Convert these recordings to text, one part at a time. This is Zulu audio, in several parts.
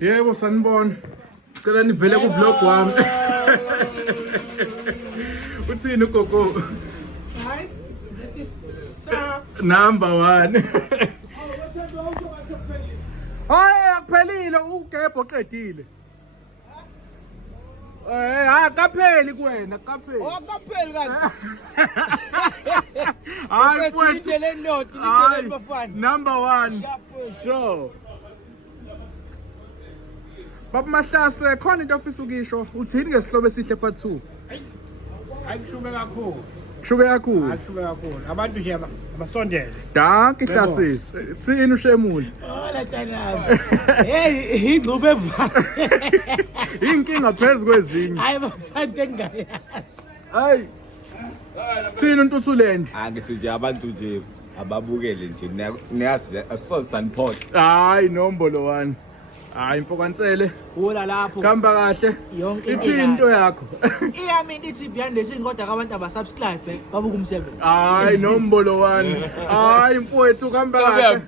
Yebo sanibona. Cela nivele ku vlog wami. Uthini ugogo? Hayi. Sa. Number 1. Hayi akuphelile ugebho oqedile. Akapheli kuwena, akapheli. Awakapheli kanti. Hayi Mfethu le noti Hayi, le bafana. number 1. Sure. Baba Mahlase khona into ofisa ukisho. Uthini ngesihlobo esihle part 2? Akushume kakhulu. Kushuke kakhulu. Akushume kakhulu. Abantu nje abasondele. Danke Hlasisi. Thini ushemule? Hola tanami. Hey, ingcube evana. Inkinga phezulu kwezinye. Hayi bafana engayazi. Hayi. Thini uNtuthulendi? Angisithi abantu nje ababukele nje niyazi asoze saniphoxa. Hayi nombolo 1. Hayi mfokansele. Hola lapho. Khamba kahle. Yonke Ithi into yakho. Iyami ithi behind the scene kodwa abantu abasubscribe babuka umsebenzi. Hayi nombolo 1. Hayi mfowethu khamba kahle.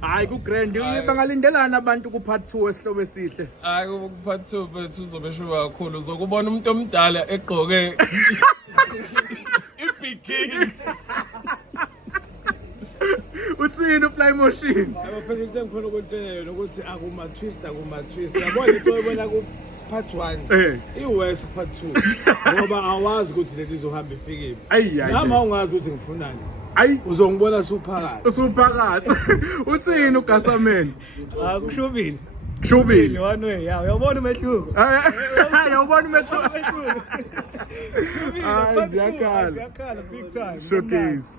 Hayi ku grand. Bangalindelana abantu ku part 2 esihlobo esihle. Hayi ukuphatha bethu uzobeshuka kakhulu uzokubona umuntu omdala egqoke ibikini. Uthini ufly motion? Abafana into engikhona ukutshela ukuthi akuma twist. Yabona into ebona ku part 1 iwest part 2 ngoba awazi ukuthi leli izohamba ifike. Noma ungazi ukuthi ngifunani. Ayi Uzongibona suphakathi. usuphakathi. Uthini uGasameni? Akushubile. Shubile. One way. Ya, uyabona umehluko. Yawubona umehluko. Hayi ziyakhala. Ziyakhala big time. Showcase.